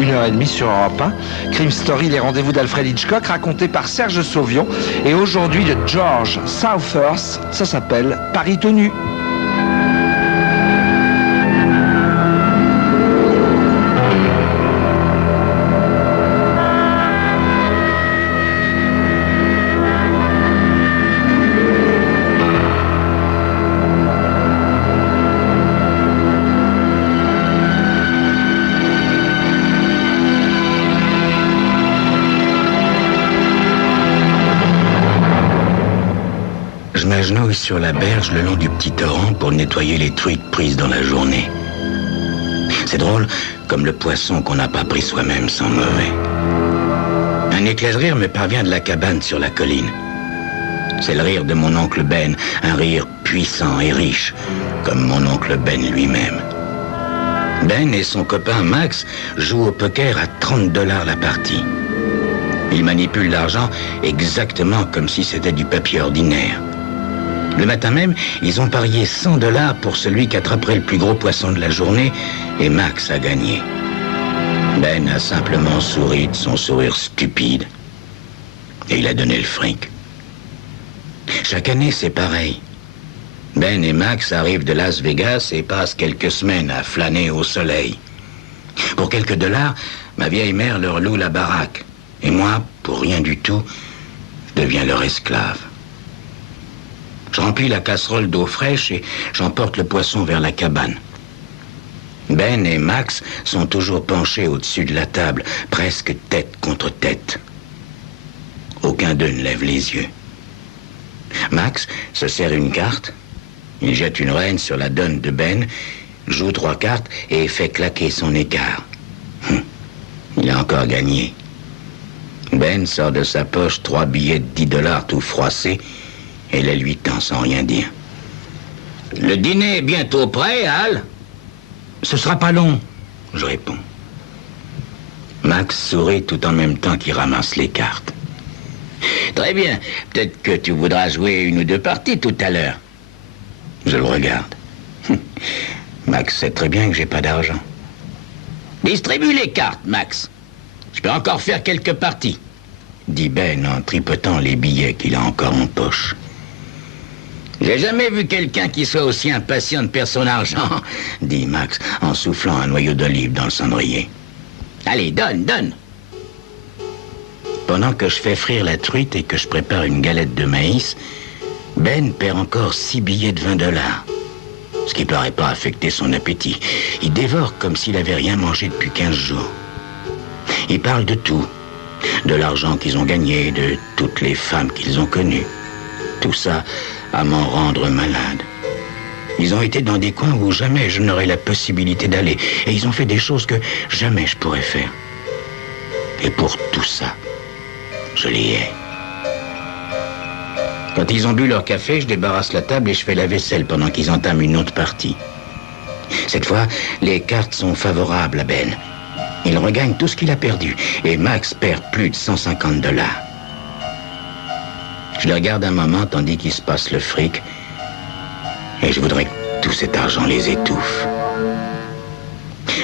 1h30 sur Europe 1. Crime Story, les rendez-vous d'Alfred Hitchcock, racontés par Serge Sauvion. Et aujourd'hui de George Southworth, ça s'appelle Paris tenu. Je m'agenouille sur la berge le long du petit torrent pour nettoyer les truites prises dans la journée. C'est drôle, comme le poisson qu'on n'a pas pris soi-même sent mauvais. Un éclat de rire me parvient de la cabane sur la colline. C'est le rire de mon oncle Ben, un rire puissant et riche, comme mon oncle Ben lui-même. Ben et son copain Max jouent au poker à 30 $ la partie. Ils manipulent l'argent exactement comme si c'était du papier ordinaire. Le matin même, ils ont parié 100 $ pour celui qui attraperait le plus gros poisson de la journée, et Max a gagné. Ben a simplement souri de son sourire stupide, et il a donné le fric. Chaque année, c'est pareil. Ben et Max arrivent de Las Vegas et passent quelques semaines à flâner au soleil. Pour quelques dollars, ma vieille mère leur loue la baraque, et moi, pour rien du tout, je deviens leur esclave. Je remplis la casserole d'eau fraîche et j'emporte le poisson vers la cabane. Ben et Max sont toujours penchés au-dessus de la table, presque tête contre tête. Aucun d'eux ne lève les yeux. Max se sert une carte, il jette une reine sur la donne de Ben, joue 3 cartes et fait claquer son écart. Il a encore gagné. Ben sort de sa poche 3 billets de 10 $ tout froissés et les lui tend sans rien dire. « Le dîner est bientôt prêt, Al ?»« Ce sera pas long, » je réponds. Max sourit tout en même temps qu'il ramasse les cartes. « Très bien, peut-être que tu voudras jouer 1 ou 2 parties tout à l'heure. » Je le regarde. Max sait très bien que j'ai pas d'argent. « Distribue les cartes, Max. Je peux encore faire quelques parties, » dit Ben en tripotant les billets qu'il a encore en poche. J'ai jamais vu quelqu'un qui soit aussi impatient de perdre son argent, dit Max en soufflant un noyau d'olive dans le cendrier. Allez, donne. Pendant que je fais frire la truite et que je prépare une galette de maïs, Ben perd encore 6 billets de 20 $, ce qui paraît pas affecter son appétit. Il dévore comme s'il avait rien mangé depuis 15 jours. Il parle de tout, de l'argent qu'ils ont gagné, de toutes les femmes qu'ils ont connues. Tout ça à m'en rendre malade. Ils ont été dans des coins où jamais je n'aurais la possibilité d'aller, et ils ont fait des choses que jamais je pourrais faire. Et pour tout ça, je les hais. Quand ils ont bu leur café, je débarrasse la table et je fais la vaisselle pendant qu'ils entament une autre partie. Cette fois, les cartes sont favorables à Ben. Il regagne tout ce qu'il a perdu, et Max perd plus de 150 $. Je le regarde un moment tandis qu'il se passe le fric, et je voudrais que tout cet argent les étouffe.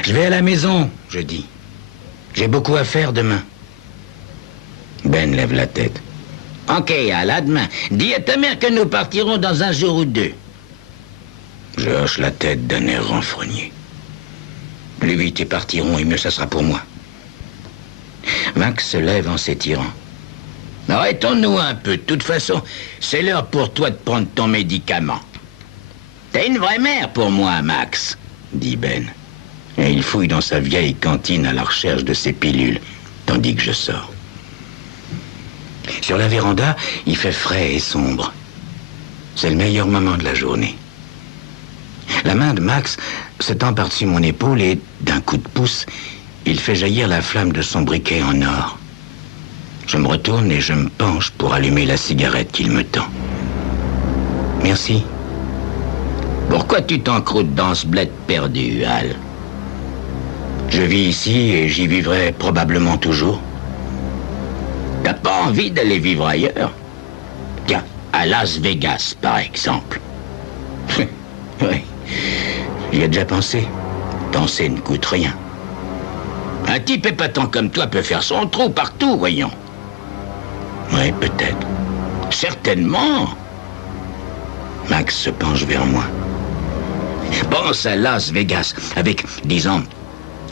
Je vais à la maison, je dis. J'ai beaucoup à faire demain. Ben lève la tête. Ok, à demain. Dis à ta mère que nous partirons dans 1 jour ou 2. Je hoche la tête d'un air renfrogné. Plus vite ils partiront et mieux ça sera pour moi. Max se lève en s'étirant. Arrêtons-nous un peu. De toute façon, c'est l'heure pour toi de prendre ton médicament. T'es une vraie mère pour moi, Max, dit Ben. Et il fouille dans sa vieille cantine à la recherche de ses pilules, tandis que je sors. Sur la véranda, il fait frais et sombre. C'est le meilleur moment de la journée. La main de Max se tend par-dessus mon épaule et, d'un coup de pouce, il fait jaillir la flamme de son briquet en or. Je me retourne et je me penche pour allumer la cigarette qu'il me tend. Merci. Pourquoi tu t'encroutes dans ce bled perdu, Al? Je vis ici et j'y vivrai probablement toujours. T'as pas envie d'aller vivre ailleurs? Tiens, à Las Vegas, par exemple. Oui, j'y ai déjà pensé. Danser ne coûte rien. Un type épatant comme toi peut faire son trou partout, voyons. Oui, peut-être. Certainement. Max se penche vers moi. Pense à Las Vegas, avec, disons,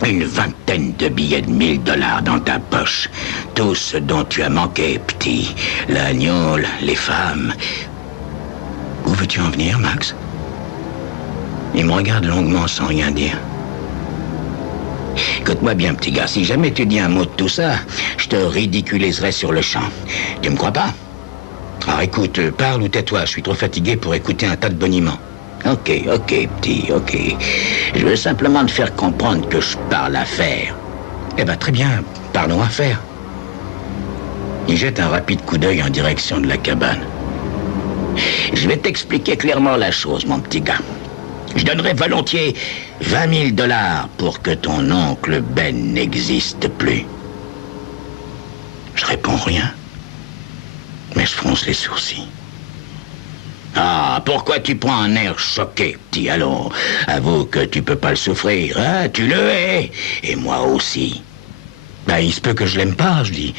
une vingtaine de billets de $1000 dans ta poche. Tout ce dont tu as manqué, petit. L'agneau, les femmes. Où veux-tu en venir, Max? Il me regarde longuement sans rien dire. Écoute-moi bien, petit gars, si jamais tu dis un mot de tout ça, je te ridiculiserai sur le champ. Tu me crois pas? Alors écoute, parle ou tais-toi, je suis trop fatigué pour écouter un tas de boniments. Ok, petit, ok. Je veux simplement te faire comprendre que je parle affaires. Eh ben, très bien, parlons affaires. Il jette un rapide coup d'œil en direction de la cabane. Je vais t'expliquer clairement la chose, mon petit gars. Je donnerais volontiers $20 000 pour que ton oncle Ben n'existe plus. Je réponds rien, mais je fronce les sourcils. Ah, pourquoi tu prends un air choqué, petit? Allons, avoue que tu peux pas le souffrir, hein? Tu le hais, et moi aussi. Ben, il se peut que je l'aime pas, je dis,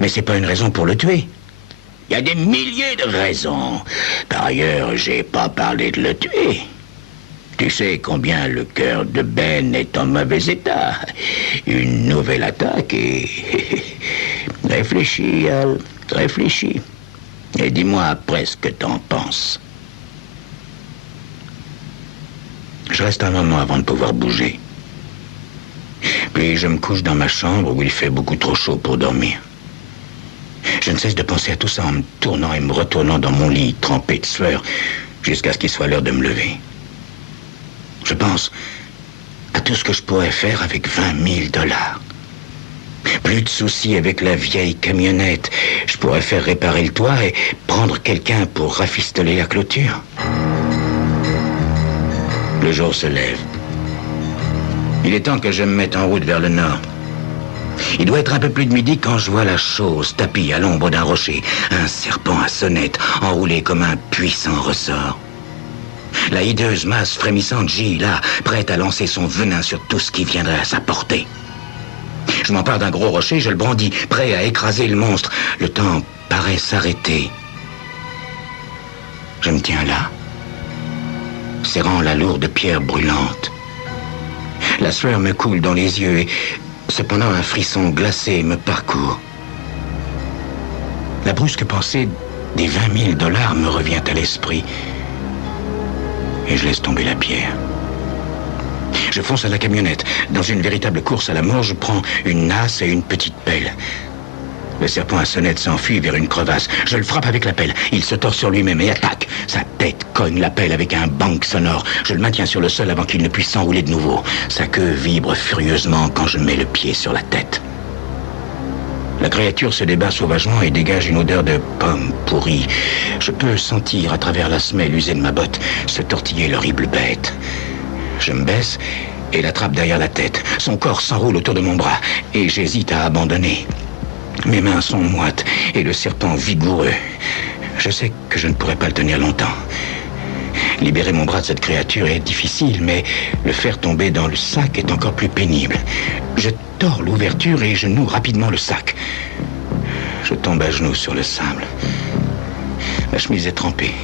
mais c'est pas une raison pour le tuer. Il y a des milliers de raisons. Par ailleurs, j'ai pas parlé de le tuer. Tu sais combien le cœur de Ben est en mauvais état. Une nouvelle attaque et... Réfléchis, Al, réfléchis. Et dis-moi après ce que t'en penses. Je reste un moment avant de pouvoir bouger. Puis je me couche dans ma chambre où il fait beaucoup trop chaud pour dormir. Je ne cesse de penser à tout ça en me tournant et me retournant dans mon lit trempé de sueur jusqu'à ce qu'il soit l'heure de me lever. Je pense à tout ce que je pourrais faire avec $20 000. Plus de soucis avec la vieille camionnette. Je pourrais faire réparer le toit et prendre quelqu'un pour rafistoler la clôture. Le jour se lève. Il est temps que je me mette en route vers le nord. Il doit être un peu plus de midi quand je vois la chose tapie à l'ombre d'un rocher. Un serpent à sonnette enroulé comme un puissant ressort. La hideuse masse frémissante gît là, prête à lancer son venin sur tout ce qui viendrait à sa portée. Je m'empare d'un gros rocher, je le brandis, prêt à écraser le monstre. Le temps paraît s'arrêter. Je me tiens là, serrant la lourde pierre brûlante. La sueur me coule dans les yeux et cependant un frisson glacé me parcourt. La brusque pensée des $20 000 me revient à l'esprit. Et je laisse tomber la pierre. Je fonce à la camionnette. Dans une véritable course à la mort, je prends une nasse et une petite pelle. Le serpent à sonnette s'enfuit vers une crevasse. Je le frappe avec la pelle. Il se tord sur lui-même et attaque. Sa tête cogne la pelle avec un bang sonore. Je le maintiens sur le sol avant qu'il ne puisse s'enrouler de nouveau. Sa queue vibre furieusement quand je mets le pied sur la tête. La créature se débat sauvagement et dégage une odeur de pommes pourries. Je peux sentir à travers la semelle usée de ma botte se tortiller l'horrible bête. Je me baisse et l'attrape derrière la tête. Son corps s'enroule autour de mon bras et j'hésite à abandonner. Mes mains sont moites et le serpent vigoureux. Je sais que je ne pourrai pas le tenir longtemps. Libérer mon bras de cette créature est difficile, mais le faire tomber dans le sac est encore plus pénible. Je tords l'ouverture et je noue rapidement le sac. Je tombe à genoux sur le sable. Ma chemise est trempée.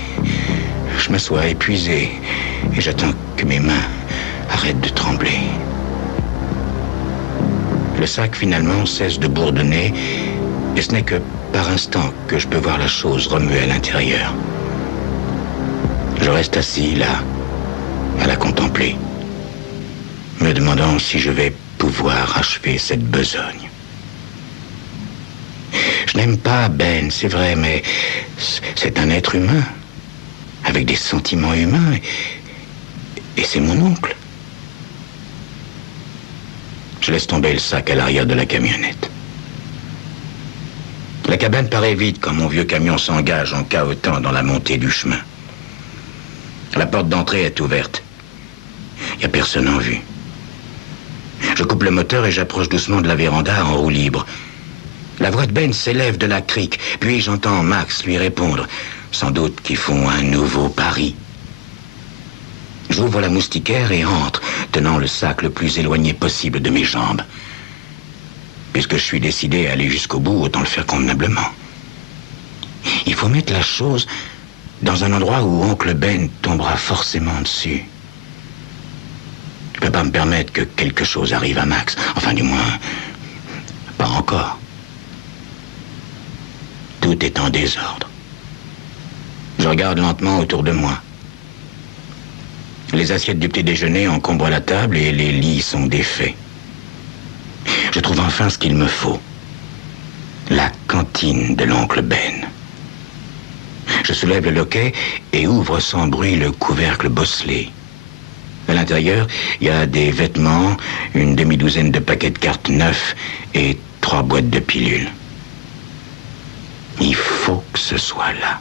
Je m'assois épuisé et j'attends que mes mains arrêtent de trembler. Le sac finalement cesse de bourdonner et ce n'est que par instant que je peux voir la chose remuer à l'intérieur. Je reste assis là, à la contempler, me demandant si je vais pouvoir achever cette besogne. Je n'aime pas Ben, c'est vrai, mais c'est un être humain, avec des sentiments humains, et c'est mon oncle. Je laisse tomber le sac à l'arrière de la camionnette. La cabane paraît vide quand mon vieux camion s'engage en cahotant dans la montée du chemin. La porte d'entrée est ouverte. Il n'y a personne en vue. Je coupe le moteur et j'approche doucement de la véranda en roue libre. La voix de Ben s'élève de la crique, puis j'entends Max lui répondre. Sans doute qu'ils font un nouveau pari. J'ouvre la moustiquaire et entre, tenant le sac le plus éloigné possible de mes jambes. Puisque je suis décidé à aller jusqu'au bout, autant le faire convenablement. Il faut mettre la chose dans un endroit où oncle Ben tombera forcément dessus. Je ne peux pas me permettre que quelque chose arrive à Max. Enfin, du moins, pas encore. Tout est en désordre. Je regarde lentement autour de moi. Les assiettes du petit déjeuner encombrent la table et les lits sont défaits. Je trouve enfin ce qu'il me faut. La cantine de l'oncle Ben. Je soulève le loquet et ouvre sans bruit le couvercle bosselé. À l'intérieur, il y a des vêtements, une demi-douzaine de paquets de cartes neufs et 3 boîtes de pilules. Il faut que ce soit là.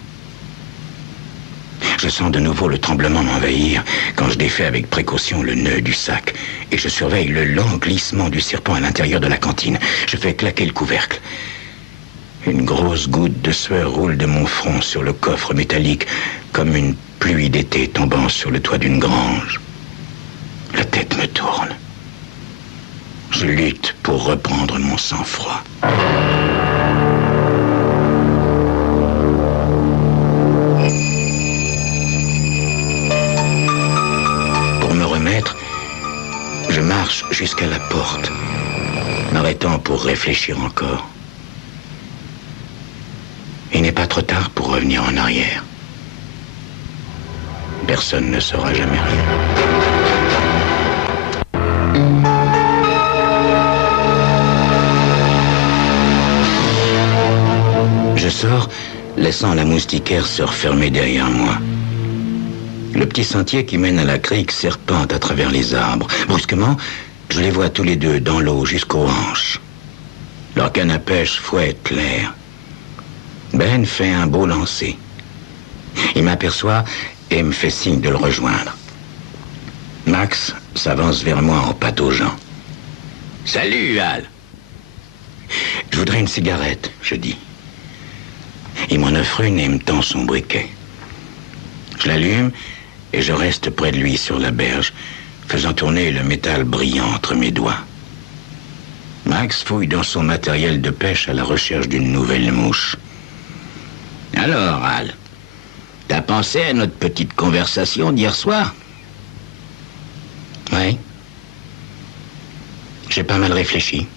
Je sens de nouveau le tremblement m'envahir quand je défais avec précaution le nœud du sac et je surveille le lent glissement du serpent à l'intérieur de la cantine. Je fais claquer le couvercle. Une grosse goutte de sueur roule de mon front sur le coffre métallique comme une pluie d'été tombant sur le toit d'une grange. La tête me tourne. Je lutte pour reprendre mon sang-froid. Pour me remettre, je marche jusqu'à la porte, m'arrêtant pour réfléchir encore. Il n'est pas trop tard pour revenir en arrière. Personne ne saura jamais rien. Je sors, laissant la moustiquaire se refermer derrière moi. Le petit sentier qui mène à la crique serpente à travers les arbres. Brusquement, je les vois tous les deux dans l'eau jusqu'aux hanches. Leur canne à pêche fouette l'air. Ben fait un beau lancer. Il m'aperçoit et me fait signe de le rejoindre. Max s'avance vers moi en pataugeant. « Salut, Al !»« Je voudrais une cigarette, » je dis. Il m'en offre une et me tend son briquet. Je l'allume et je reste près de lui sur la berge, faisant tourner le métal brillant entre mes doigts. Max fouille dans son matériel de pêche à la recherche d'une nouvelle mouche. « Alors, Al, t'as pensé à notre petite conversation d'hier soir ?»« Oui. J'ai pas mal réfléchi. »«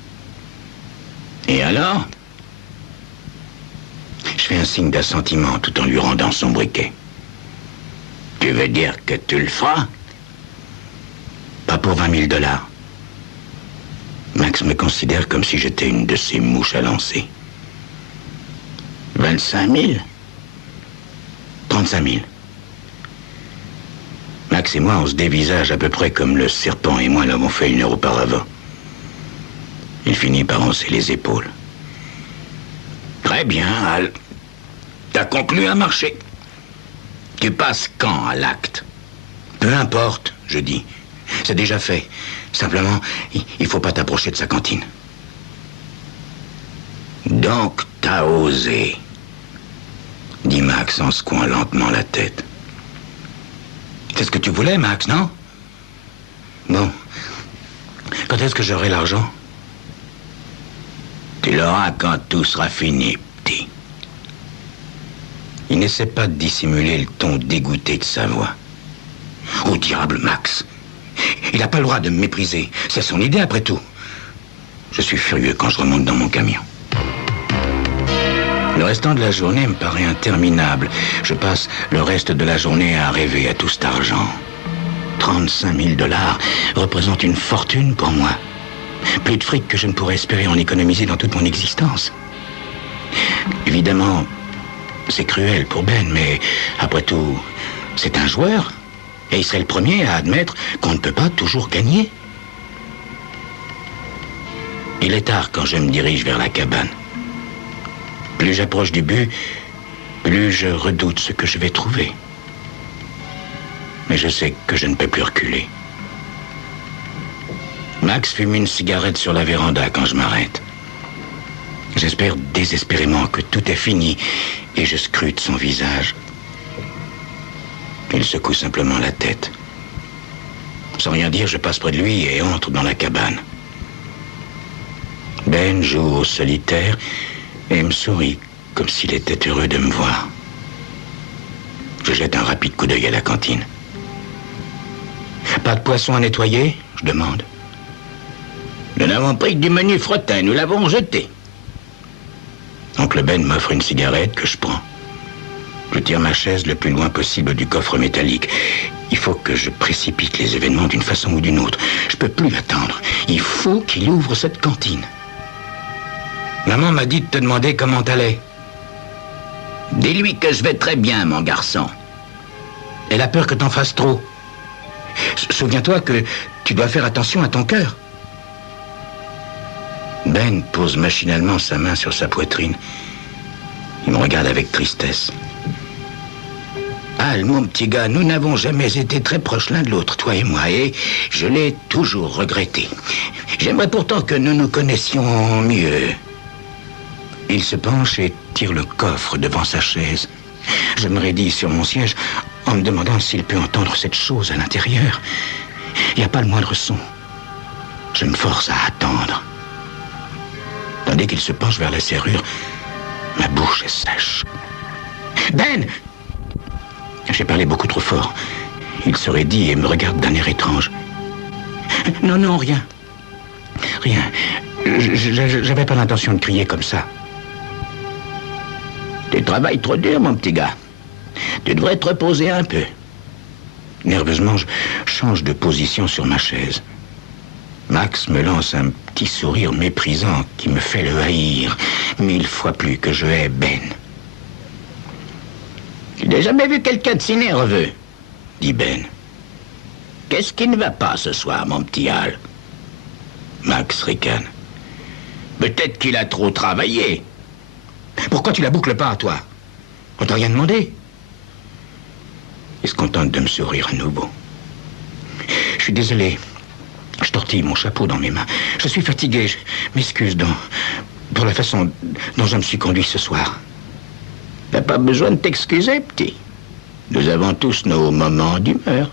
Et alors ?» Je fais un signe d'assentiment tout en lui rendant son briquet. « Tu veux dire que tu le feras ?»« Pas pour 20 000 $. Max me considère comme si j'étais une de ces mouches à lancer. 25 000 ? 35 000. Max et moi, on se dévisage à peu près comme le serpent et moi l'avons fait 1 heure auparavant. Il finit par hausser les épaules. Très bien, Al. T'as conclu un marché. Tu passes quand à l'acte? Peu importe, je dis. C'est déjà fait. Simplement, il faut pas t'approcher de sa cantine. Donc, t'as osé, dit Max en secouant lentement la tête. C'est ce que tu voulais, Max, non? Bon. Quand est-ce que j'aurai l'argent? Tu l'auras quand tout sera fini, petit. Il n'essaie pas de dissimuler le ton dégoûté de sa voix. Au diable, Max. Il n'a pas le droit de me mépriser. C'est son idée, après tout. Je suis furieux quand je remonte dans mon camion. Le restant de la journée me paraît interminable. Je passe le reste de la journée à rêver à tout cet argent. 35 000 $ représente une fortune pour moi. Plus de fric que je ne pourrais espérer en économiser dans toute mon existence. Évidemment, c'est cruel pour Ben, mais après tout, c'est un joueur. Et il serait le premier à admettre qu'on ne peut pas toujours gagner. Il est tard quand je me dirige vers la cabane. Plus j'approche du but, plus je redoute ce que je vais trouver. Mais je sais que je ne peux plus reculer. Max fume une cigarette sur la véranda quand je m'arrête. J'espère désespérément que tout est fini et je scrute son visage. Il secoue simplement la tête. Sans rien dire, je passe près de lui et entre dans la cabane. Ben joue au solitaire et me sourit comme s'il était heureux de me voir. Je jette un rapide coup d'œil à la cantine. Pas de poisson à nettoyer? Je demande. Nous n'avons pris que du menu fretin, nous l'avons jeté. Oncle Ben m'offre une cigarette que je prends. Je tire ma chaise le plus loin possible du coffre métallique. Il faut que je précipite les événements d'une façon ou d'une autre. Je peux plus attendre. Il faut qu'il ouvre cette cantine. Maman m'a dit de te demander comment t'allais. Dis-lui que je vais très bien, mon garçon. Elle a peur que t'en fasses trop. Souviens-toi que tu dois faire attention à ton cœur. Ben pose machinalement sa main sur sa poitrine. Il me regarde avec tristesse. Al, mon petit gars, nous n'avons jamais été très proches l'un de l'autre, toi et moi, et je l'ai toujours regretté. J'aimerais pourtant que nous nous connaissions mieux. Il se penche et tire le coffre devant sa chaise. Je me raidis sur mon siège en me demandant s'il peut entendre cette chose à l'intérieur. Il n'y a pas le moindre son. Je me force à attendre. Tandis qu'il se penche vers la serrure, ma bouche est sèche. Ben! J'ai parlé beaucoup trop fort. Il se raidit et me regarde d'un air étrange. Non, non, rien. Rien. J'avais pas l'intention de crier comme ça. Tu travailles trop dur, mon petit gars. Tu devrais te reposer un peu. Nerveusement, je change de position sur ma chaise. Max me lance un petit sourire méprisant qui me fait le haïr 1000 fois plus que je hais Ben. Tu n'as jamais vu quelqu'un de si nerveux, dit Ben. Qu'est-ce qui ne va pas ce soir, mon petit Al? Max ricane. Peut-être qu'il a trop travaillé. Pourquoi tu la boucles pas, toi? On t'a rien demandé. Il se contente de me sourire à nouveau. Je suis désolé. Je tortille mon chapeau dans mes mains. Je suis fatigué. Je m'excuse pour la façon dont je me suis conduit ce soir. T'as pas besoin de t'excuser, petit. Nous avons tous nos moments d'humeur.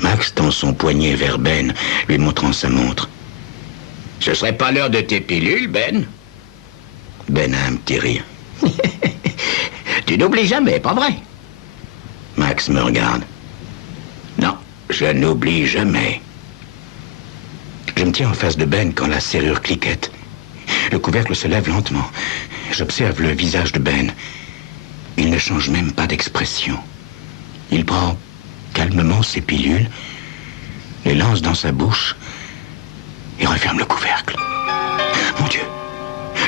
Max tend son poignet vers Ben, lui montrant sa montre. Ce serait pas l'heure de tes pilules, Ben? Ben a un petit rire. Tu n'oublies jamais, pas vrai? Max me regarde. Non, je n'oublie jamais. Je me tiens en face de Ben quand la serrure cliquette. Le couvercle se lève lentement. J'observe le visage de Ben. Il ne change même pas d'expression. Il prend calmement ses pilules, les lance dans sa bouche et referme le couvercle. Mon Dieu,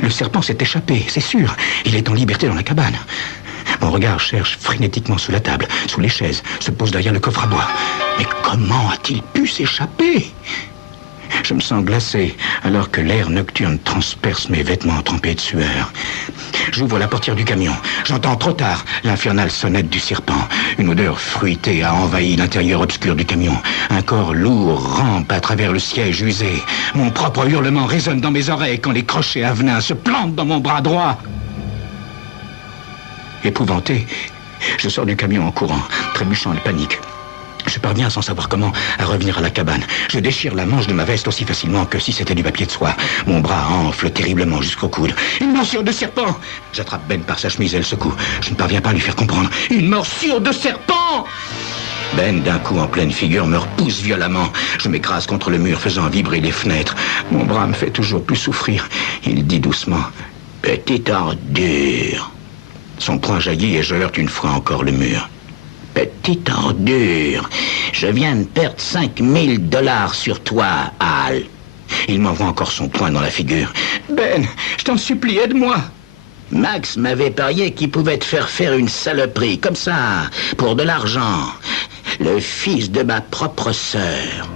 le serpent s'est échappé, c'est sûr. Il est en liberté dans la cabane. Mon regard cherche frénétiquement sous la table, sous les chaises, se pose derrière le coffre à bois. Mais comment a-t-il pu s'échapper? Je me sens glacé alors que l'air nocturne transperce mes vêtements trempés de sueur. J'ouvre la portière du camion. J'entends trop tard l'infernale sonnette du serpent. Une odeur fruitée a envahi l'intérieur obscur du camion. Un corps lourd rampe à travers le siège usé. Mon propre hurlement résonne dans mes oreilles quand les crochets à venin se plantent dans mon bras droit. Épouvanté, je sors du camion en courant, trébuchant de panique. Je parviens sans savoir comment à revenir à la cabane. Je déchire la manche de ma veste aussi facilement que si c'était du papier de soie. Mon bras enfle terriblement jusqu'au coude. Une morsure de serpent! J'attrape Ben par sa chemise et le secoue. Je ne parviens pas à lui faire comprendre. Une morsure de serpent! Ben, d'un coup en pleine figure, me repousse violemment. Je m'écrase contre le mur, faisant vibrer les fenêtres. Mon bras me fait toujours plus souffrir. Il dit doucement, « Petite ordure ». Son poing jaillit et je heurte une fois encore le mur. Petite ordure, je viens de perdre $5000 sur toi, Al. Il m'envoie encore son poing dans la figure. Ben, je t'en supplie, aide-moi. Max m'avait parié qu'il pouvait te faire une saloperie, comme ça, pour de l'argent. Le fils de ma propre sœur.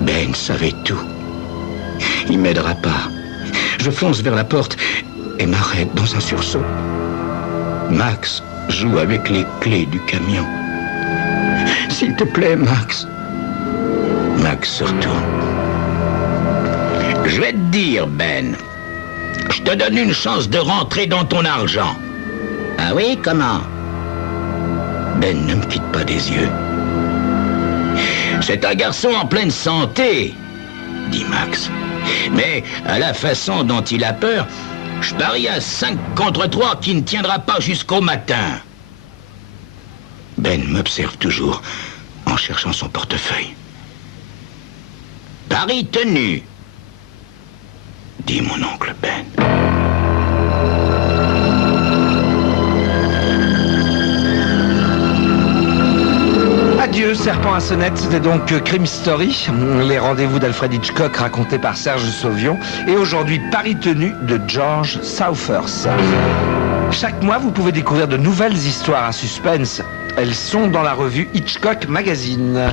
Ben savait tout. Il m'aidera pas. Je fonce vers la porte et m'arrête dans un sursaut. Max joue avec les clés du camion. S'il te plaît, Max. Max se retourne. Je vais te dire, Ben. Je te donne une chance de rentrer dans ton argent. Ah oui, comment? Ben ne me quitte pas des yeux. C'est un garçon en pleine santé, dit Max. Mais à la façon dont il a peur, je parie à 5 contre 3 qu'il ne tiendra pas jusqu'au matin. Ben m'observe toujours en cherchant son portefeuille. Pari tenu, dit mon oncle Ben. Adieu, serpent à sonnette, c'était donc Crime Story, les rendez-vous d'Alfred Hitchcock racontés par Serge Sauvion, et aujourd'hui Pari tenu de George Southerst. Chaque mois, vous pouvez découvrir de nouvelles histoires à suspense. Elles sont dans la revue Hitchcock Magazine.